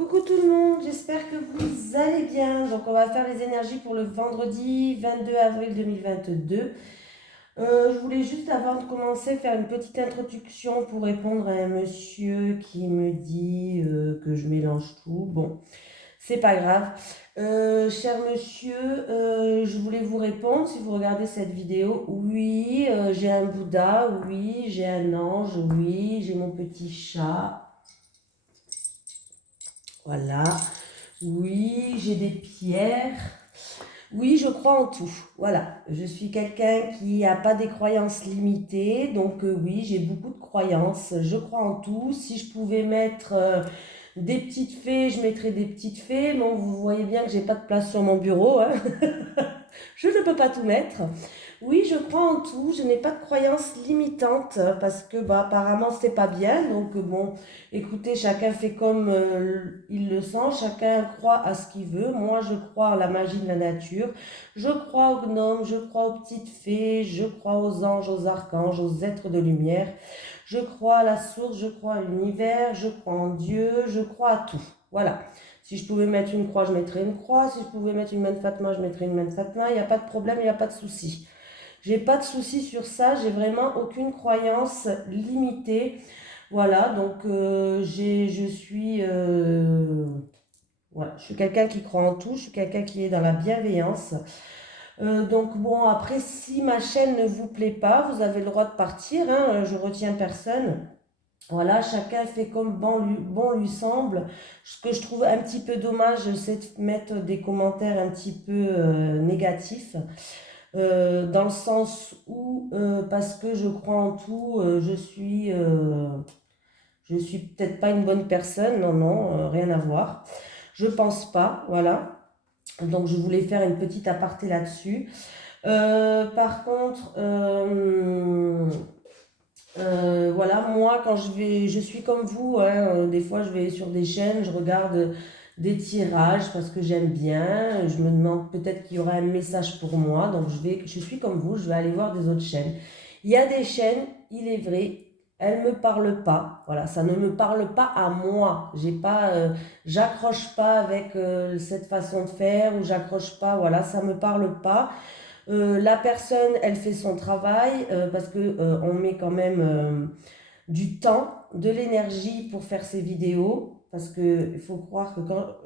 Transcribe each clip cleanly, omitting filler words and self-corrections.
Coucou tout le monde, j'espère que vous allez bien. Donc on va faire les énergies pour le vendredi 22 avril 2022. Je voulais juste avant de commencer faire une petite introduction pour répondre à un monsieur qui me dit que je mélange tout. Bon, c'est pas grave. Cher monsieur, je voulais vous répondre si vous regardez cette vidéo. Oui, j'ai un Bouddha, oui, j'ai un ange, oui, j'ai mon petit chat. Voilà. Oui, j'ai des pierres. Oui, je crois en tout. Voilà. Je suis quelqu'un qui n'a pas des croyances limitées. Donc oui, j'ai beaucoup de croyances. Je crois en tout. Si je pouvais mettre des petites fées, je mettrais des petites fées. Bon, vous voyez bien que j'ai pas de place sur mon bureau, hein. Je ne peux pas tout mettre. Oui, je crois en tout. Je n'ai pas de croyances limitantes parce que bah apparemment c'est pas bien. Donc bon, écoutez, chacun fait comme il le sent. Chacun croit à ce qu'il veut. Moi, je crois à la magie de la nature. Je crois aux gnomes. Je crois aux petites fées. Je crois aux anges, aux archanges, aux êtres de lumière. Je crois à la source. Je crois à l'univers. Je crois en Dieu. Je crois à tout. Voilà. Si je pouvais mettre une croix, je mettrais une croix. Si je pouvais mettre une main Fatma, je mettrais une main Fatma. Il n'y a pas de problème, il n'y a pas de souci. J'ai pas de souci sur ça. J'ai vraiment aucune croyance limitée. Voilà, donc voilà, je suis quelqu'un qui croit en tout. Je suis quelqu'un qui est dans la bienveillance. Donc bon, après, si ma chaîne ne vous plaît pas, vous avez le droit de partir, hein, je retiens personne. Voilà, chacun fait comme bon lui semble. Ce que je trouve un petit peu dommage, c'est de mettre des commentaires un petit peu négatifs, dans le sens où, parce que je crois en tout, je suis peut-être pas une bonne personne. Non, non, rien à voir. Je pense pas, voilà. Donc je voulais faire une petite aparté là-dessus. Par contre, voilà, moi, quand je suis comme vous, hein, des fois je vais sur des chaînes, je regarde des tirages parce que j'aime bien, je me demande peut-être qu'il y aura un message pour moi, donc je suis comme vous, je vais aller voir des autres chaînes. Il y a des chaînes, il est vrai, elles me parlent pas, voilà, ça ne me parle pas à moi, j'accroche pas avec cette façon de faire, ou j'accroche pas, voilà, ça me parle pas. La personne, elle fait son travail parce que on met quand même du temps, de l'énergie pour faire ses vidéos. Parce que il faut croire que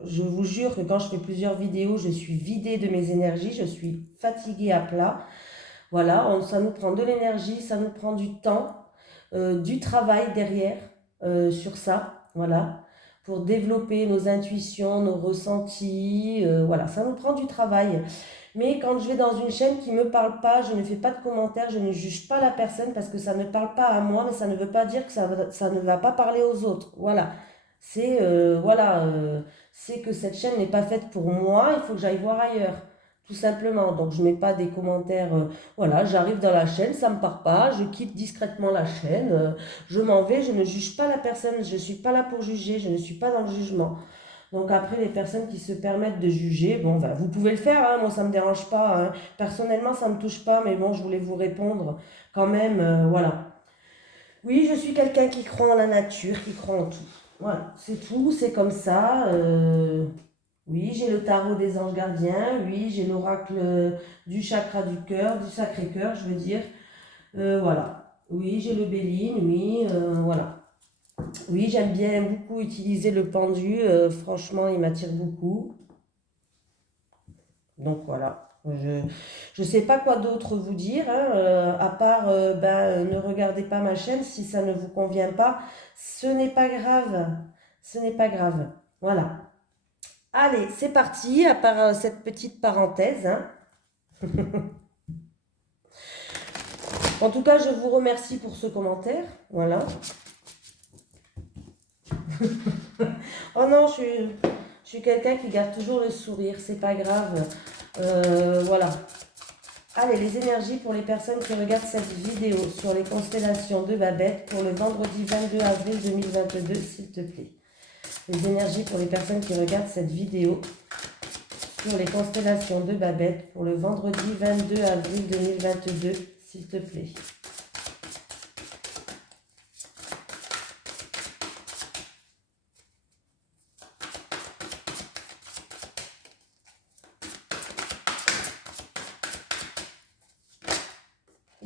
je vous jure que quand je fais plusieurs vidéos, je suis vidée de mes énergies, je suis fatiguée à plat. Voilà, ça nous prend de l'énergie, ça nous prend du temps, du travail derrière sur ça. Voilà, pour développer nos intuitions, nos ressentis. Voilà, ça nous prend du travail. Mais quand je vais dans une chaîne qui ne me parle pas, je ne fais pas de commentaires, je ne juge pas la personne parce que ça ne parle pas à moi, mais ça ne veut pas dire que ça ne va pas parler aux autres. Voilà. C'est que cette chaîne n'est pas faite pour moi, il faut que j'aille voir ailleurs. Tout simplement. Donc je ne mets pas des commentaires. Voilà, j'arrive dans la chaîne, ça ne me parle pas, je quitte discrètement la chaîne, je m'en vais, je ne juge pas la personne, je ne suis pas là pour juger, je ne suis pas dans le jugement. Donc après, les personnes qui se permettent de juger, bon, ben, vous pouvez le faire, hein, moi ça ne me dérange pas, hein. Personnellement, ça ne me touche pas, mais bon, je voulais vous répondre quand même, voilà. Oui, je suis quelqu'un qui croit en la nature, qui croit en tout. Voilà, c'est tout, c'est comme ça. Oui, j'ai le tarot des anges gardiens, oui, j'ai l'oracle du chakra du cœur, du Sacré-Cœur, je veux dire. Voilà. Oui, j'ai le Béline, oui, voilà. Oui, j'aime bien beaucoup utiliser le pendu. Franchement, il m'attire beaucoup. Donc voilà. Je sais pas quoi d'autre vous dire, hein, à part ne regardez pas ma chaîne si ça ne vous convient pas. Ce n'est pas grave. Ce n'est pas grave. Voilà. Allez, c'est parti, à part cette petite parenthèse, hein. En tout cas, je vous remercie pour ce commentaire. Voilà. Oh non, je suis quelqu'un qui garde toujours le sourire, c'est pas grave. Voilà. Allez, les énergies pour les personnes qui regardent cette vidéo sur les constellations de Babette pour le vendredi 22 avril 2022, s'il te plaît. Les énergies pour les personnes qui regardent cette vidéo sur les constellations de Babette pour le vendredi 22 avril 2022, s'il te plaît.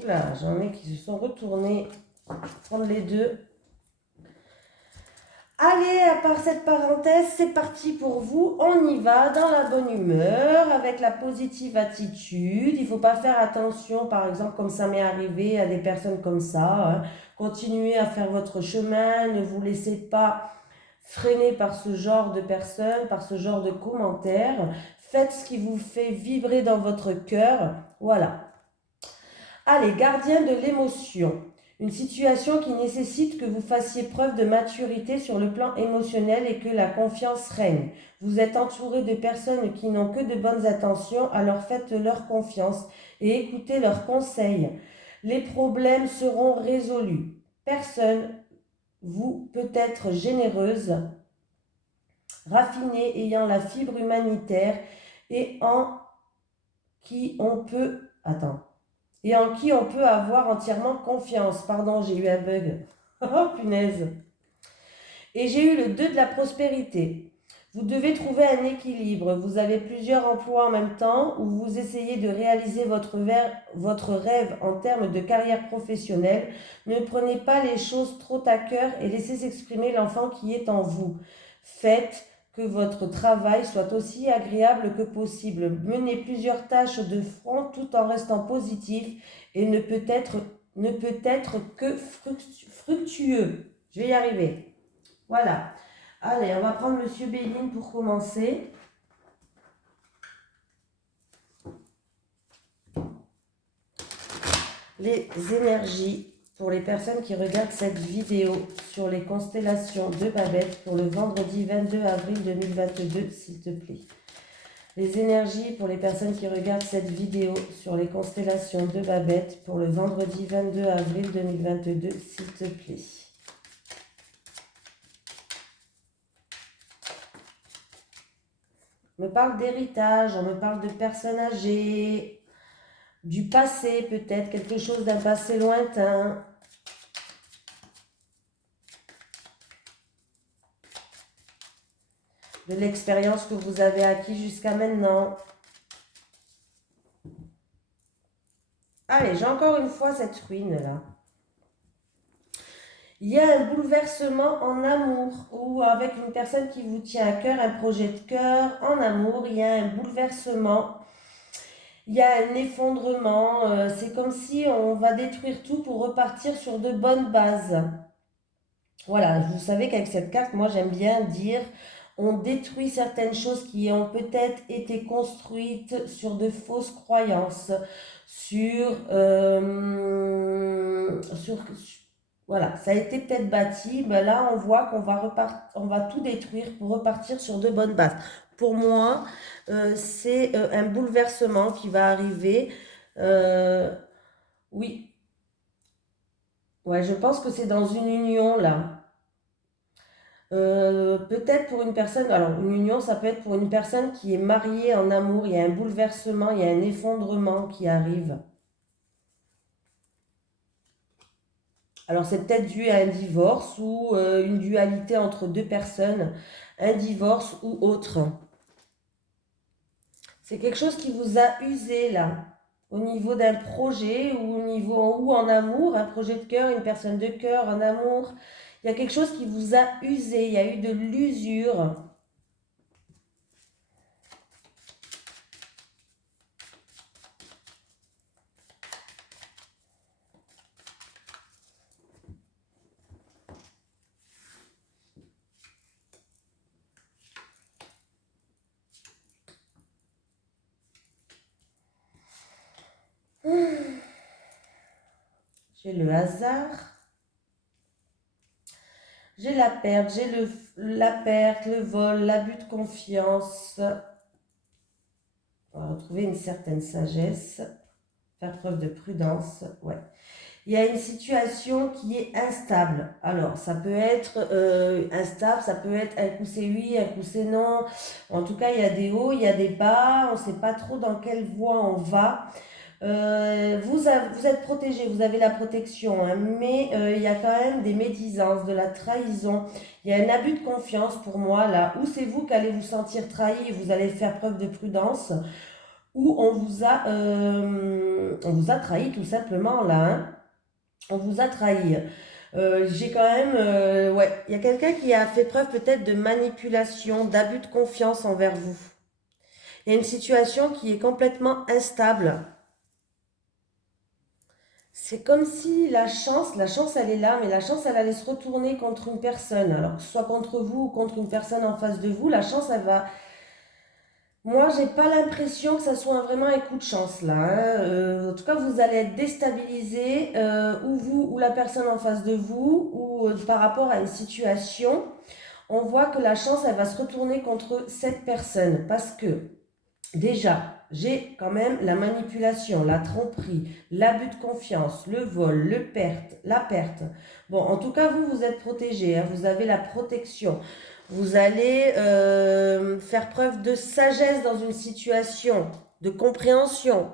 Oula, j'en ai qui se sont retournés. Je vais prendre les deux. Allez, à part cette parenthèse, c'est parti pour vous. On y va dans la bonne humeur, avec la positive attitude. Il ne faut pas faire attention, par exemple, comme ça m'est arrivé à des personnes comme ça. Hein. Continuez à faire votre chemin. Ne vous laissez pas freiner par ce genre de personnes, par ce genre de commentaires. Faites ce qui vous fait vibrer dans votre cœur. Voilà. Allez, gardien de l'émotion. Une situation qui nécessite que vous fassiez preuve de maturité sur le plan émotionnel et que la confiance règne. Vous êtes entouré de personnes qui n'ont que de bonnes intentions, alors faites-leur confiance et écoutez leurs conseils. Les problèmes seront résolus. Personne, vous peut être généreuse, raffinée, ayant la fibre humanitaire et en qui on peut... Attends. Et en qui on peut avoir entièrement confiance. Pardon, j'ai eu un bug. Oh, punaise. Et j'ai eu le 2 de la prospérité. Vous devez trouver un équilibre. Vous avez plusieurs emplois en même temps où vous essayez de réaliser votre rêve en termes de carrière professionnelle. Ne prenez pas les choses trop à cœur et laissez s'exprimer l'enfant qui est en vous. Faites que votre travail soit aussi agréable que possible. Menez plusieurs tâches de front tout en restant positif et ne peut être que fructueux. Je vais y arriver. Voilà. Allez, on va prendre Monsieur Béline pour commencer. Les énergies pour les personnes qui regardent cette vidéo sur les constellations de Babette pour le vendredi 22 avril 2022, s'il te plaît. Les énergies pour les personnes qui regardent cette vidéo sur les constellations de Babette pour le vendredi 22 avril 2022, s'il te plaît. On me parle d'héritage, on me parle de personnes âgées, du passé peut-être, quelque chose d'un passé lointain. De l'expérience que vous avez acquis jusqu'à maintenant. Allez, j'ai encore une fois cette ruine là. Il y a un bouleversement en amour ou avec une personne qui vous tient à cœur, un projet de cœur en amour. Il y a un bouleversement, il y a un effondrement. C'est comme si on va détruire tout pour repartir sur de bonnes bases. Voilà, vous savez qu'avec cette carte, moi j'aime bien dire, on détruit certaines choses qui ont peut-être été construites sur de fausses croyances, voilà, ça a été peut-être bâti, mais là on voit qu'on va tout détruire pour repartir sur de bonnes bases. Pour moi, c'est un bouleversement qui va arriver. Oui, ouais, je pense que c'est dans une union là. Peut-être pour une personne, alors une union, ça peut être pour une personne qui est mariée en amour, il y a un bouleversement, il y a un effondrement qui arrive. Alors c'est peut-être dû à un divorce ou une dualité entre deux personnes, un divorce ou autre. C'est quelque chose qui vous a usé là, au niveau d'un projet ou au niveau ou en amour, un projet de cœur, une personne de cœur, en amour. Il y a quelque chose qui vous a usé, il y a eu de l'usure. J'ai le hasard. J'ai la perte, j'ai la perte, le vol, l'abus de confiance. On va retrouver une certaine sagesse, faire preuve de prudence. Ouais. Il y a une situation qui est instable. Alors, ça peut être instable, ça peut être un coup c'est oui, un coup c'est non. En tout cas, il y a des hauts, il y a des bas. On ne sait pas trop dans quelle voie on va. Vous êtes protégé, vous avez la protection, hein, mais il y a quand même des médisances, de la trahison. Il y a un abus de confiance pour moi là. Ou c'est vous qui allez vous sentir trahi et vous allez faire preuve de prudence. ou on vous a trahi tout simplement là, hein. On vous a trahi. J'ai quand même, ouais, il y a quelqu'un qui a fait preuve peut-être de manipulation, d'abus de confiance envers vous. Il y a une situation qui est complètement instable. C'est comme si la chance elle est là, mais la chance elle allait se retourner contre une personne. Alors que ce soit contre vous ou contre une personne en face de vous, la chance elle va. Moi, j'ai pas l'impression que ça soit vraiment un coup de chance là, hein. En tout cas, vous allez être déstabilisé, ou vous ou la personne en face de vous, ou par rapport à une situation. On voit que la chance elle va se retourner contre cette personne parce que déjà, j'ai quand même la manipulation, la tromperie, l'abus de confiance, le vol, la perte. Bon, en tout cas, vous êtes protégé, hein, vous avez la protection. Vous allez faire preuve de sagesse dans une situation, de compréhension.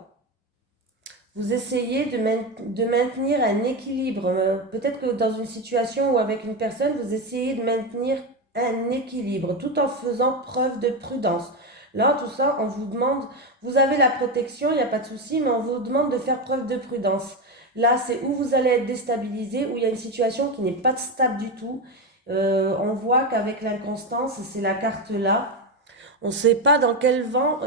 Vous essayez de maintenir un équilibre. Peut-être que dans une situation ou avec une personne, vous essayez de maintenir un équilibre tout en faisant preuve de prudence. Là, tout ça, on vous demande, vous avez la protection, il n'y a pas de souci, mais on vous demande de faire preuve de prudence. Là, c'est où vous allez être déstabilisé, où il y a une situation qui n'est pas stable du tout. On voit qu'avec l'inconstance, c'est la carte là. On ne sait pas dans quel vent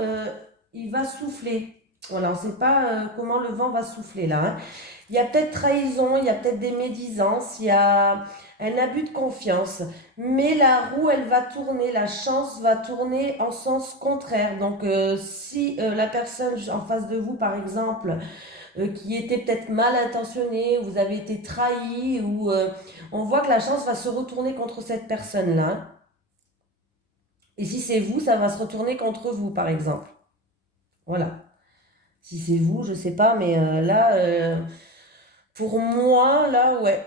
il va souffler. Voilà, on ne sait pas comment le vent va souffler là, hein. Il y a peut-être trahison, il y a peut-être des médisances, il y a un abus de confiance. Mais la roue, elle va tourner, la chance va tourner en sens contraire. Donc, si la personne en face de vous, par exemple, qui était peut-être mal intentionnée, vous avez été trahi, ou on voit que la chance va se retourner contre cette personne-là, hein. Et si c'est vous, ça va se retourner contre vous, par exemple. Voilà. Si c'est vous, je sais pas, mais là, pour moi, là, ouais.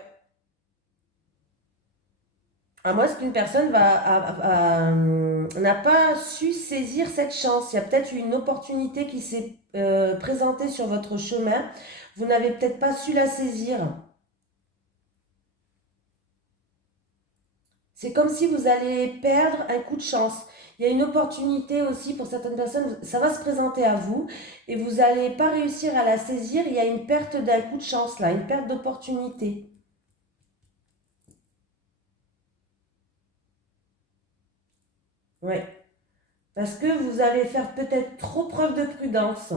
À moi, est-ce qu'une personne n'a pas su saisir cette chance? Il y a peut-être une opportunité qui s'est présentée sur votre chemin. Vous n'avez peut-être pas su la saisir. C'est comme si vous allez perdre un coup de chance. Il y a une opportunité aussi pour certaines personnes, ça va se présenter à vous et vous n'allez pas réussir à la saisir. Il y a une perte d'un coup de chance là, une perte d'opportunité. Ouais. Parce que vous allez faire peut-être trop preuve de prudence.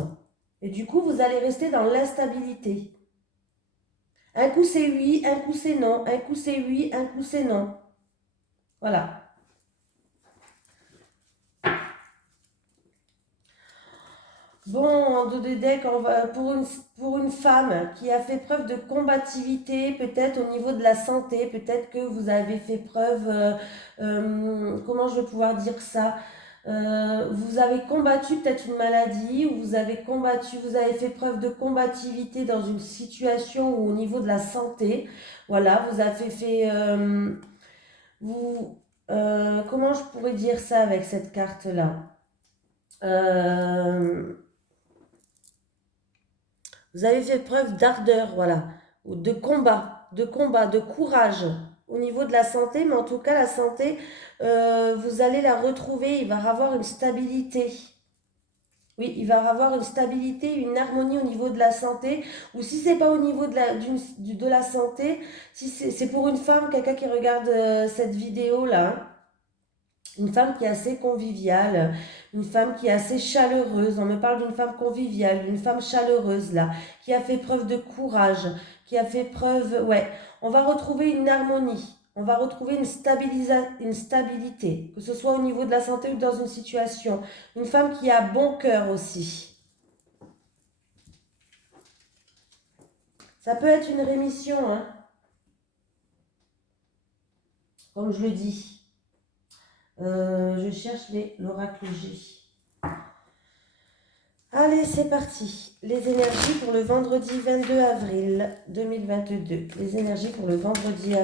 Et du coup, vous allez rester dans l'instabilité. Un coup c'est oui, un coup c'est non, un coup c'est oui, un coup c'est non. Voilà. Bon, en dos de deck, pour une femme qui a fait preuve de combativité, peut-être au niveau de la santé, peut-être que vous avez fait preuve, comment je vais pouvoir dire ça? Vous avez combattu peut-être une maladie, ou vous avez combattu, vous avez fait preuve de combativité dans une situation ou au niveau de la santé. Voilà, vous avez fait, vous, comment je pourrais dire ça avec cette carte-là? Euh, Vous avez fait preuve d'ardeur, voilà, ou de courage au niveau de la santé, mais en tout cas, la santé, vous allez la retrouver, il va y avoir une stabilité. Oui, il va y avoir une stabilité, une harmonie au niveau de la santé, ou si c'est pas au niveau de la santé, si c'est pour une femme, quelqu'un qui regarde cette vidéo-là, hein, une femme qui est assez conviviale, une femme qui est assez chaleureuse. On me parle d'une femme conviviale, d'une femme chaleureuse là, qui a fait preuve de courage, qui a fait preuve, ouais. On va retrouver une harmonie, on va retrouver une stabilité, que ce soit au niveau de la santé ou dans une situation. Une femme qui a bon cœur aussi. Ça peut être une rémission, hein, comme je le dis. Je cherche l'oracle J. Allez, c'est parti. Les énergies pour le vendredi 22 avril 2022. Les énergies pour le vendredi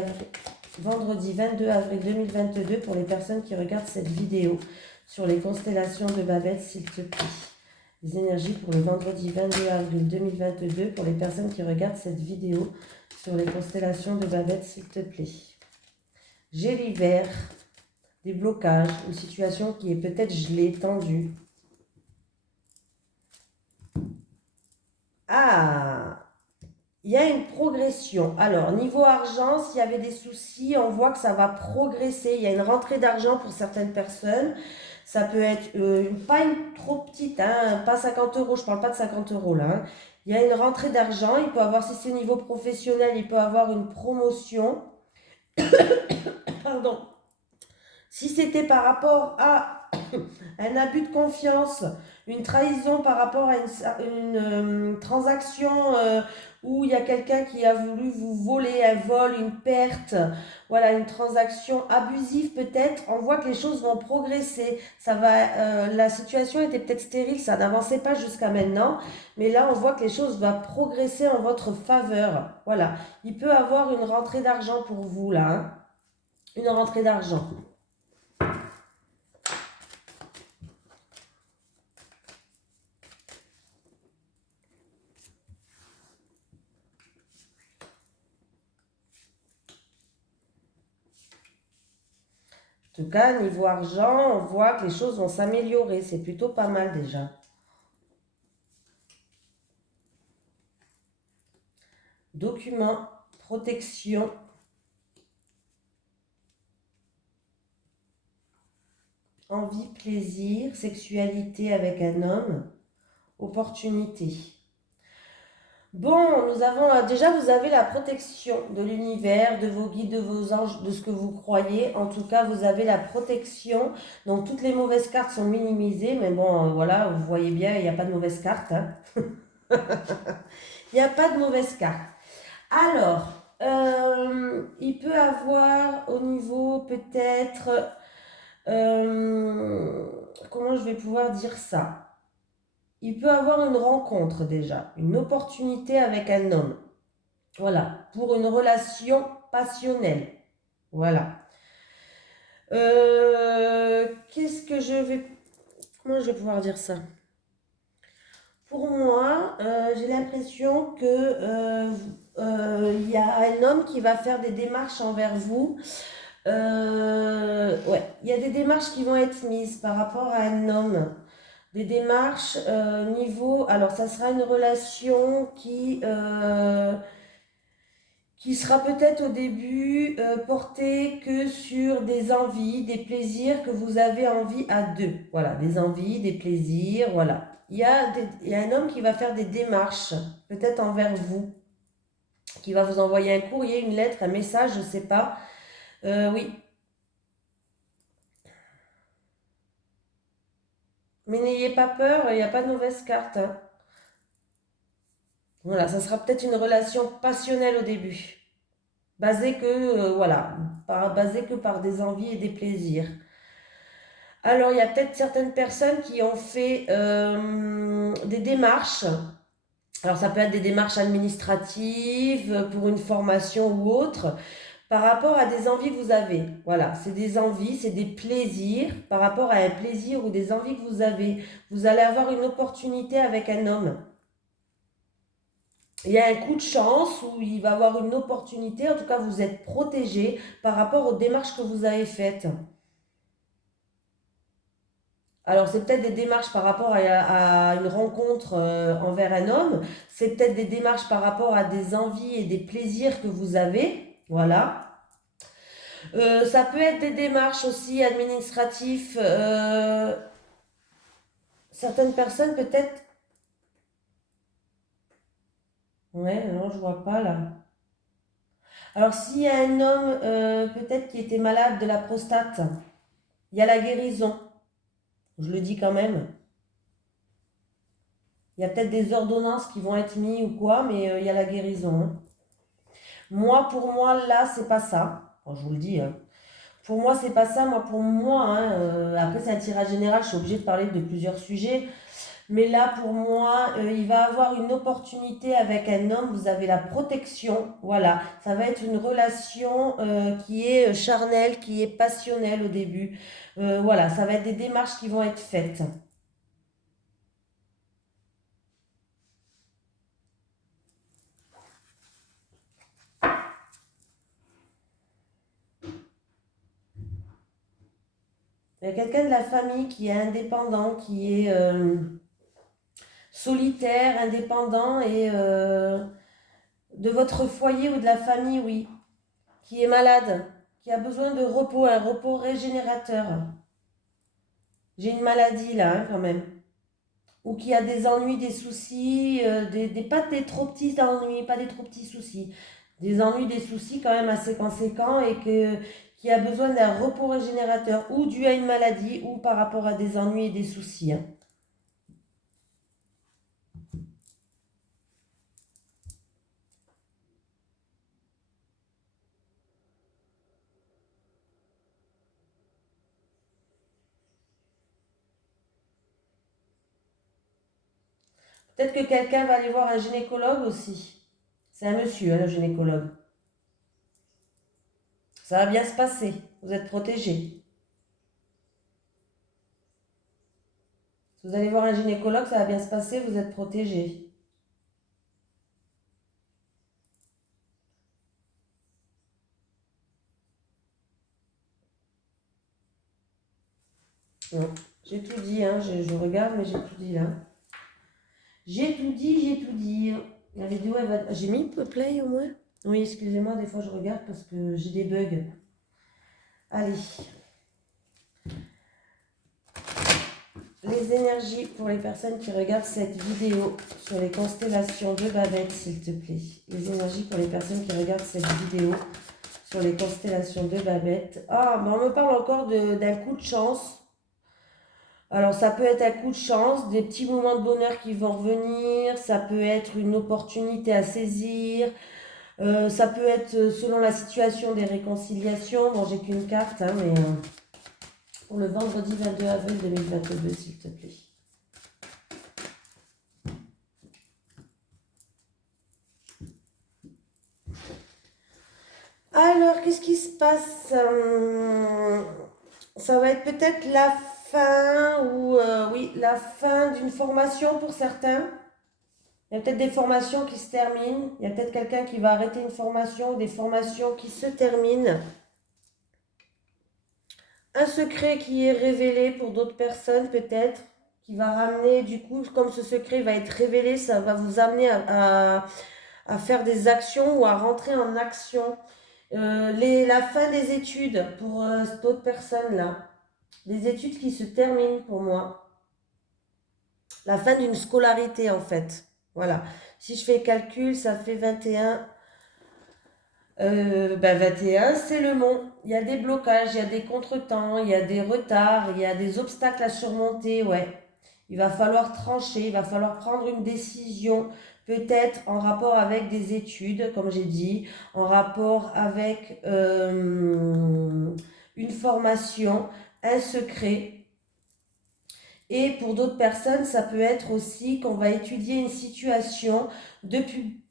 22 avril 2022 pour les personnes qui regardent cette vidéo sur les constellations de Babette, s'il te plaît. Les énergies pour le vendredi 22 avril 2022 pour les personnes qui regardent cette vidéo sur les constellations de Babette, s'il te plaît. J'ai l'hiver, des blocages, une situation qui est peut-être gelée, tendue. Ah, il y a une progression. Alors, niveau argent, s'il y avait des soucis, on voit que ça va progresser. Il y a une rentrée d'argent pour certaines personnes. Ça peut être pas une trop petite, hein, pas 50 euros, je ne parle pas de 50 euros là, hein. Il y a une rentrée d'argent, il peut avoir, si c'est au niveau professionnel, il peut avoir une promotion. Pardon. Si c'était par rapport à un abus de confiance, une trahison par rapport à une transaction où il y a quelqu'un qui a voulu vous voler, un vol, une perte, voilà, une transaction abusive peut-être, on voit que les choses vont progresser. Ça va, la situation était peut-être stérile, ça n'avançait pas jusqu'à maintenant, mais là on voit que les choses vont progresser en votre faveur. Voilà, il peut avoir une rentrée d'argent pour vous là, hein. Une rentrée d'argent. En tout cas, niveau argent, on voit que les choses vont s'améliorer. C'est plutôt pas mal déjà. Documents, protection, envie, plaisir, sexualité avec un homme, opportunité. Bon, nous avons déjà, vous avez la protection de l'univers, de vos guides, de vos anges, de ce que vous croyez. En tout cas, vous avez la protection. Donc, toutes les mauvaises cartes sont minimisées. Mais bon, voilà, vous voyez bien, il n'y a pas de mauvaises cartes, hein. Il n'y a pas de mauvaises cartes. Alors, il peut avoir au niveau peut-être, comment je vais pouvoir dire ça? Il peut avoir une rencontre déjà, une opportunité avec un homme. Voilà, pour une relation passionnelle. Voilà. Qu'est-ce que je vais... Comment je vais pouvoir dire ça? Pour moi, j'ai l'impression que il y a un homme qui va faire des démarches envers vous. Ouais, il y a des démarches qui vont être mises par rapport à un homme. Des démarches niveau... Alors, ça sera une relation qui sera peut-être au début portée que sur des envies, des plaisirs que vous avez envie à deux. Voilà, des envies, des plaisirs, voilà. Il y a un homme qui va faire des démarches, peut-être envers vous, qui va vous envoyer un courrier, une lettre, un message, je ne sais pas. Oui, mais n'ayez pas peur, il n'y a pas de mauvaise carte, hein. Voilà, ça sera peut-être une relation passionnelle au début, basée que, voilà, basée que par des envies et des plaisirs. Alors, il y a peut-être certaines personnes qui ont fait des démarches. Alors, ça peut être des démarches administratives pour une formation ou autre, par rapport à des envies que vous avez. Voilà, c'est des envies, c'est des plaisirs par rapport à un plaisir ou des envies que vous avez. Vous allez avoir une opportunité avec un homme. Il y a un coup de chance où il va avoir une opportunité. En tout cas, vous êtes protégé par rapport aux démarches que vous avez faites. Alors, c'est peut-être des démarches par rapport à une rencontre envers un homme. C'est peut-être des démarches par rapport à des envies et des plaisirs que vous avez. Voilà. Ça peut être des démarches aussi administratives. Certaines personnes, peut-être. Ouais, non, je vois pas là. Alors, s'il y a un homme, peut-être qui était malade de la prostate, il y a la guérison. Je le dis quand même. Il y a peut-être des ordonnances qui vont être mises ou quoi, mais il y a la guérison, hein. Moi, pour moi, là, c'est pas ça. Bon, je vous le dis, hein. Pour moi, c'est pas ça. Moi, pour moi, hein, après, c'est un tirage général. Je suis obligée de parler de plusieurs sujets. Mais là, pour moi, il va avoir une opportunité avec un homme. Vous avez la protection. Voilà. Ça va être une relation qui est charnelle, qui est passionnelle au début. Voilà. Ça va être des démarches qui vont être faites. Il y a quelqu'un de la famille qui est indépendant, qui est solitaire, indépendant et de votre foyer ou de la famille, oui, qui est malade, qui a besoin de repos, un repos régénérateur. J'ai une maladie là, hein, quand même. Ou qui a des ennuis, des soucis, pas des trop petits ennuis, pas des trop petits soucis. Des ennuis, des soucis quand même assez conséquents et qui a besoin d'un repos régénérateur ou dû à une maladie ou par rapport à des ennuis et des soucis, hein. Peut-être que quelqu'un va aller voir un gynécologue aussi. C'est un monsieur, hein, le gynécologue. Ça va bien se passer. Vous êtes protégé. Si vous allez voir un gynécologue, ça va bien se passer, vous êtes protégé. Bon, j'ai tout dit, hein, je regarde, mais j'ai tout dit là. J'ai tout dit, j'ai tout dit. La vidéo, elle va... J'ai mis play au moins? Oui, excusez-moi, des fois je regarde parce que j'ai des bugs. Allez. Les énergies pour les personnes qui regardent cette vidéo sur les constellations de Babette, s'il te plaît. Les énergies pour les personnes qui regardent cette vidéo sur les constellations de Babette. Ah, ben on me parle encore d'un coup de chance. Alors ça peut être un coup de chance, des petits moments de bonheur qui vont revenir, ça peut être une opportunité à saisir, ça peut être selon la situation des réconciliations. Bon, j'ai qu'une carte, hein, mais pour le vendredi 22 avril 2022, s'il te plaît. Alors, qu'est-ce qui se passe? Ça va être peut-être la fin, ou oui, la fin d'une formation pour certains. Il y a peut-être des formations qui se terminent. Il y a peut-être quelqu'un qui va arrêter une formation ou des formations qui se terminent. Un secret qui est révélé pour d'autres personnes peut-être, qui va ramener, du coup, comme ce secret va être révélé, ça va vous amener à faire des actions ou à rentrer en action. La fin des études pour d'autres personnes là. Des études qui se terminent pour moi. La fin d'une scolarité en fait. Voilà. Si je fais le calcul, ça fait 21. 21, c'est le mont. Il y a des blocages, il y a des contretemps, il y a des retards, il y a des obstacles à surmonter, ouais. Il va falloir trancher, il va falloir prendre une décision, peut-être en rapport avec des études, comme j'ai dit, en rapport avec une formation, un secret. Et pour d'autres personnes, ça peut être aussi qu'on va étudier une situation de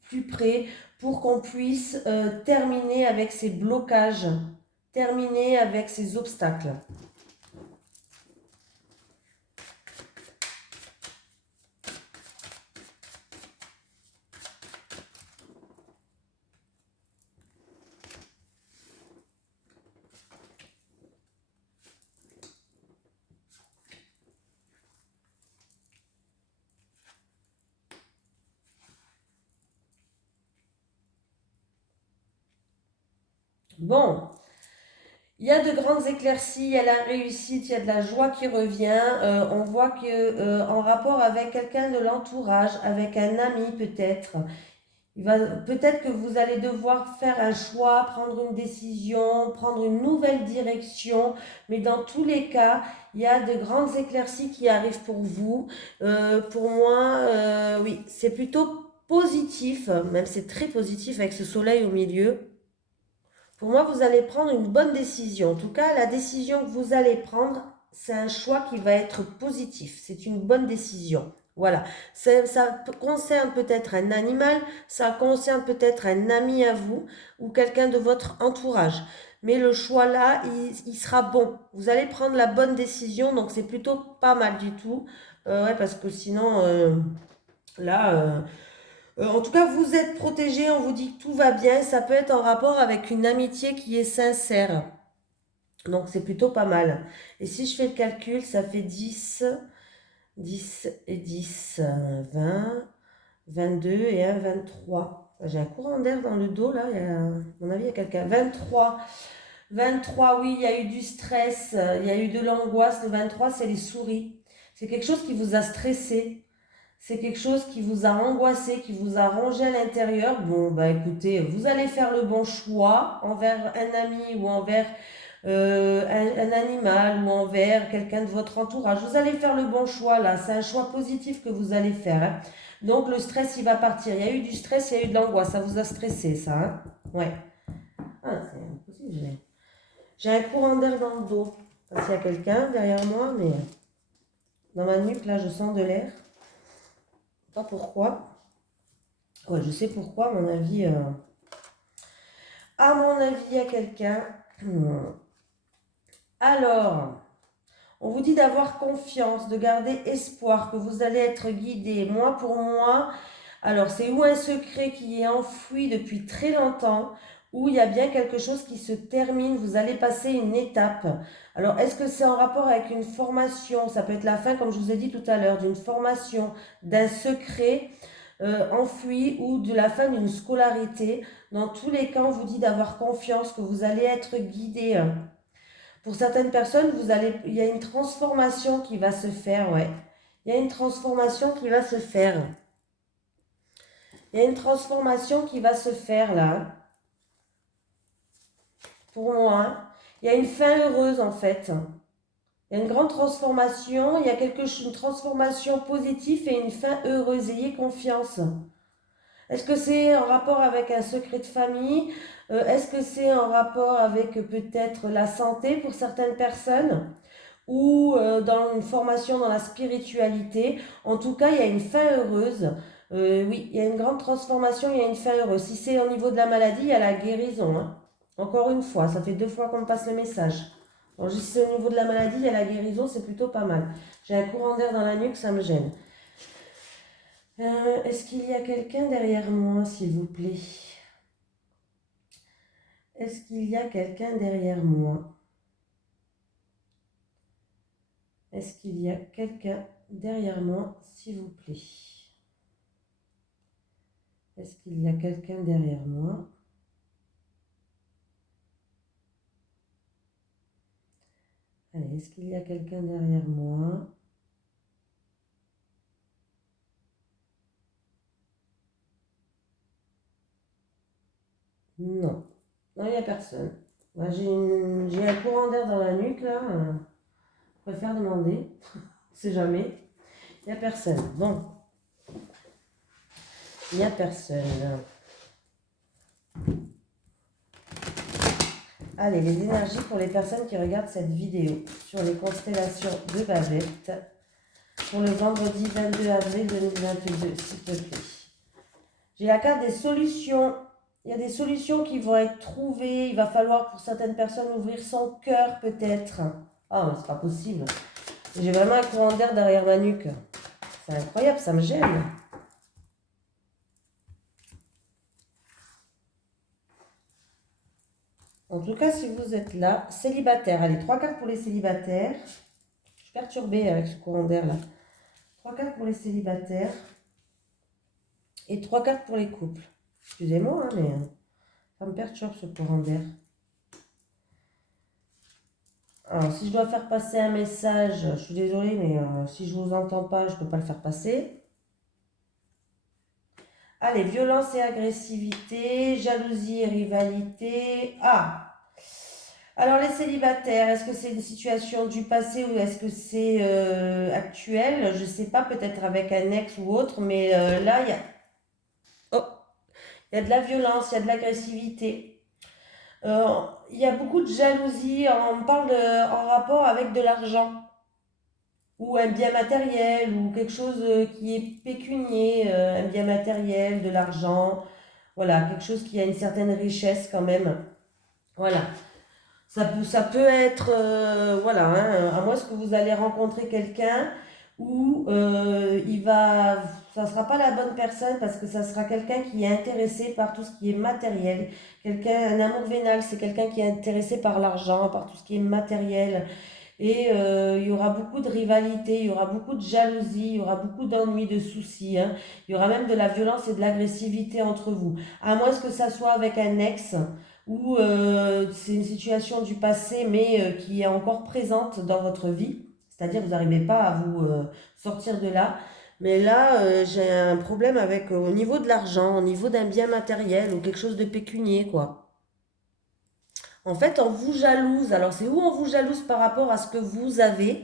plus près pour qu'on puisse terminer avec ces blocages, terminer avec ces obstacles. Bon, il y a de grandes éclaircies, il y a la réussite, il y a de la joie qui revient. On voit que en rapport avec quelqu'un de l'entourage, avec un ami peut-être, peut-être que vous allez devoir faire un choix, prendre une décision, prendre une nouvelle direction, mais dans tous les cas, il y a de grandes éclaircies qui arrivent pour vous. Pour moi, oui, c'est plutôt positif, même c'est très positif avec ce soleil au milieu. Pour moi, vous allez prendre une bonne décision. En tout cas, la décision que vous allez prendre, c'est un choix qui va être positif. C'est une bonne décision. Voilà. Ça concerne peut-être un animal, ça concerne peut-être un ami à vous ou quelqu'un de votre entourage. Mais le choix là, il sera bon. Vous allez prendre la bonne décision, donc c'est plutôt pas mal du tout. Ouais, parce que sinon, là, en tout cas, vous êtes protégé, on vous dit que tout va bien. Ça peut être en rapport avec une amitié qui est sincère. Donc, c'est plutôt pas mal. Et si je fais le calcul, ça fait 10. 10 et 10, 20, 22 et un 23. J'ai un courant d'air dans le dos là, à mon avis il y a quelqu'un. 23, 23, oui, il y a eu du stress, il y a eu de l'angoisse. Le 23, c'est les souris. C'est quelque chose qui vous a stressé. C'est quelque chose qui vous a angoissé, qui vous a rongé à l'intérieur. Bon, bah écoutez, vous allez faire le bon choix envers un ami ou envers un animal ou envers quelqu'un de votre entourage. Vous allez faire le bon choix là. C'est un choix positif que vous allez faire, hein. Donc le stress, il va partir. Il y a eu du stress, il y a eu de l'angoisse. Ça vous a stressé, ça, hein? Ouais. Ah, c'est impossible. J'ai un courant d'air dans le dos. Parce qu'il y a quelqu'un derrière moi, mais dans ma nuque, là, je sens de l'air. Pas pourquoi. Ouais, je sais pourquoi, à mon avis. À mon avis, il y a quelqu'un. Alors, on vous dit d'avoir confiance, de garder espoir, que vous allez être guidé. Moi, pour moi, alors c'est ou un secret qui est enfoui depuis très longtemps, ou il y a bien quelque chose qui se termine, vous allez passer une étape. Alors, est-ce que c'est en rapport avec une formation? Ça peut être la fin, comme je vous ai dit tout à l'heure, d'une formation, d'un secret enfoui ou de la fin d'une scolarité. Dans tous les cas, on vous dit d'avoir confiance, que vous allez être guidé. Pour certaines personnes, il y a une transformation qui va se faire, ouais. Il y a une transformation qui va se faire. Il y a une transformation qui va se faire là. Pour moi, il y a une fin heureuse en fait. Il y a une grande transformation, il y a une transformation positive et une fin heureuse. Ayez confiance. Est-ce que c'est en rapport avec un secret de famille? Est-ce que c'est en rapport avec peut-être la santé pour certaines personnes? Ou dans une formation dans la spiritualité? En tout cas, il y a une fin heureuse. Oui, il y a une grande transformation, il y a une fin heureuse. Si c'est au niveau de la maladie, il y a la guérison, hein. Encore une fois, ça fait 2 fois qu'on me passe le message. Donc, si c'est au niveau de la maladie, il y a la guérison, c'est plutôt pas mal. J'ai un courant d'air dans la nuque, ça me gêne. Est-ce qu'il y a quelqu'un derrière moi, s'il vous plaît? Est-ce qu'il y a quelqu'un derrière moi? Est-ce qu'il y a quelqu'un derrière moi, s'il vous plaît? Est-ce qu'il y a quelqu'un derrière moi? Allez, est-ce qu'il y a quelqu'un derrière moi? Non. Non, il n'y a personne. Moi, j'ai un courant d'air dans la nuque, là. Je préfère demander. On sait jamais. Il n'y a personne. Bon. Il n'y a personne. Allez, les énergies pour les personnes qui regardent cette vidéo sur les constellations de Babette pour le vendredi 22 avril 2022, s'il te plaît. J'ai la carte des solutions. Il y a des solutions qui vont être trouvées. Il va falloir pour certaines personnes ouvrir son cœur peut-être. Ah, mais c'est pas possible. J'ai vraiment un courant d'air derrière ma nuque. C'est incroyable, ça me gêne. En tout cas, si vous êtes là, célibataire. Allez, 3 cartes pour les célibataires. Je suis perturbée avec ce courant d'air là. 3 cartes pour les célibataires. Et 3 cartes pour les couples. Excusez-moi, hein, mais ça me perturbe ce courant d'air. Alors, si je dois faire passer un message, je suis désolée, mais si je ne vous entends pas, je ne peux pas le faire passer. Allez, violence et agressivité, jalousie et rivalité. Ah! Alors, les célibataires, est-ce que c'est une situation du passé ou est-ce que c'est actuel? Je ne sais pas, peut-être avec un ex ou autre, mais là, oh, il y a de la violence, il y a de l'agressivité. Il y a beaucoup de jalousie, on parle en rapport avec de l'argent ou un bien matériel ou quelque chose qui est pécunier, un bien matériel, de l'argent, voilà, quelque chose qui a une certaine richesse quand même. Voilà, ça peut être, voilà, hein, à moins que vous allez rencontrer quelqu'un où ça ne sera pas la bonne personne parce que ça sera quelqu'un qui est intéressé par tout ce qui est matériel. Un amour vénal, c'est quelqu'un qui est intéressé par l'argent, par tout ce qui est matériel. Et il y aura beaucoup de rivalité, il y aura beaucoup de jalousie, il y aura beaucoup d'ennuis, de soucis, hein. Il y aura même de la violence et de l'agressivité entre vous. À moins que ça soit avec un ex ou c'est une situation du passé mais qui est encore présente dans votre vie. C'est-à-dire que vous n'arrivez pas à vous sortir de là. Mais là, j'ai un problème avec au niveau de l'argent, au niveau d'un bien matériel ou quelque chose de pécunier, quoi. En fait, on vous jalouse. Alors, c'est où on vous jalouse par rapport à ce que vous avez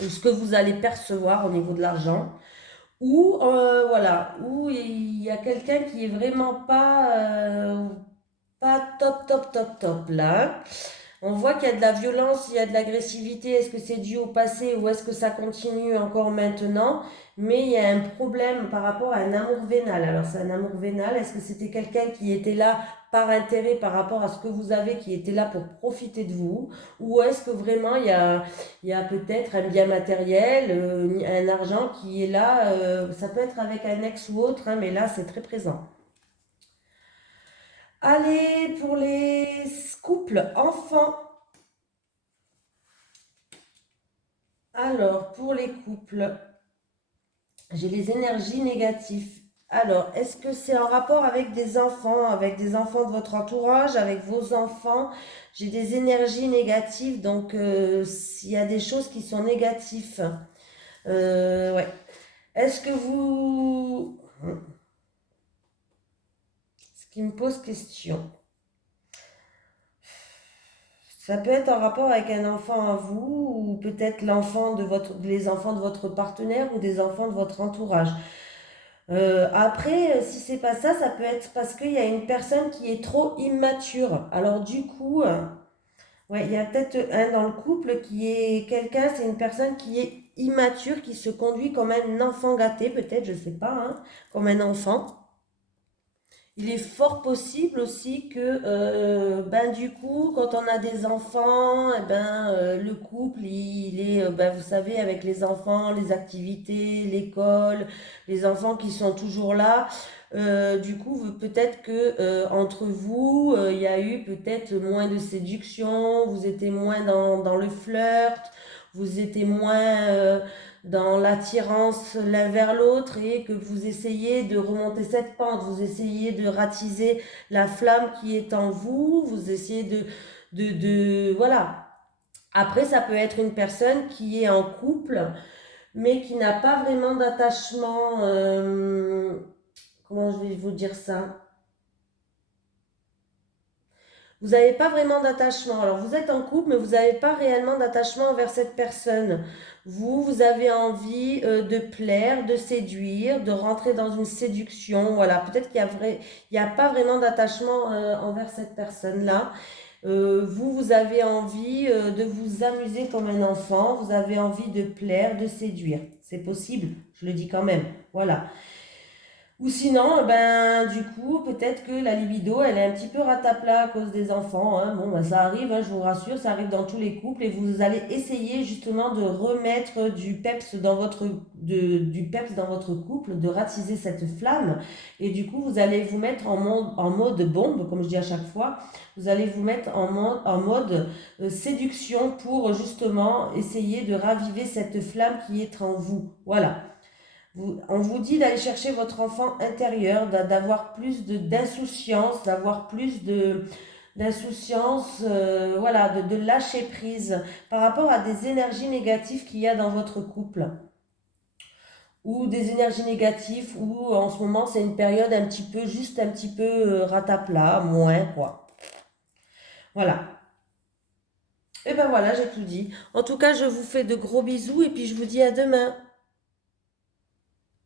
ou ce que vous allez percevoir au niveau de l'argent, ou voilà, ou il y a quelqu'un qui est vraiment pas top, top, top, top là. On voit qu'il y a de la violence, il y a de l'agressivité. Est-ce que c'est dû au passé ou est-ce que ça continue encore maintenant? Mais il y a un problème par rapport à un amour vénal. Alors c'est un amour vénal. Est-ce que c'était quelqu'un qui était là par intérêt par rapport à ce que vous avez, qui était là pour profiter de vous? Ou est-ce que vraiment il y a peut-être un bien matériel, un argent qui est là, ça peut être avec un ex ou autre, hein, mais là c'est très présent. Allez, pour les couples enfants. Alors, pour les couples, j'ai les énergies négatives. Alors, est-ce que c'est en rapport avec des enfants de votre entourage, avec vos enfants? J'ai des énergies négatives, donc s'il y a des choses qui sont négatives, ouais. Est-ce que vous... Ce qui me pose question. Ça peut être en rapport avec un enfant à vous, ou peut-être les enfants de votre partenaire ou des enfants de votre entourage. Après, si c'est pas ça, ça peut être parce qu'il y a une personne qui est trop immature. Alors du coup, ouais, il y a peut-être un dans le couple qui est quelqu'un, c'est une personne qui est immature, qui se conduit comme un enfant gâté, peut-être, je sais pas, hein, comme un enfant. Il est fort possible aussi que, ben du coup, quand on a des enfants, eh ben, le couple, il est, ben, vous savez, avec les enfants, les activités, l'école, les enfants qui sont toujours là. Du coup, peut-être que entre vous, il y a eu peut-être moins de séduction, vous étiez moins dans le flirt, vous étiez moins dans l'attirance l'un vers l'autre et que vous essayez de remonter cette pente, vous essayez de ratisser la flamme qui est en vous, vous essayez voilà. Après, ça peut être une personne qui est en couple, mais qui n'a pas vraiment d'attachement, comment je vais vous dire ça? Vous n'avez pas vraiment d'attachement. Alors, vous êtes en couple, mais vous n'avez pas réellement d'attachement envers cette personne. Vous avez envie de plaire, de séduire, de rentrer dans une séduction. Voilà, peut-être il y a pas vraiment d'attachement envers cette personne-là. Vous avez envie de vous amuser comme un enfant. Vous avez envie de plaire, de séduire. C'est possible, je le dis quand même. Voilà. Ou sinon, ben, du coup, peut-être que la libido, elle est un petit peu ratapla à cause des enfants, hein. Bon, ben, ça arrive, hein, je vous rassure, ça arrive dans tous les couples et vous allez essayer justement de remettre du peps dans votre couple, de rattiser cette flamme. Et du coup, vous allez vous mettre en mode bombe, comme je dis à chaque fois. Vous allez vous mettre en mode séduction pour justement essayer de raviver cette flamme qui est en vous. Voilà. On vous dit d'aller chercher votre enfant intérieur, d'avoir plus d'insouciance, d'avoir plus d'insouciance, voilà, de lâcher prise par rapport à des énergies négatives qu'il y a dans votre couple. Ou des énergies négatives, ou en ce moment c'est une période juste un petit peu ratapla, moins quoi. Voilà. Et ben voilà, j'ai tout dit. En tout cas, je vous fais de gros bisous et puis je vous dis à demain.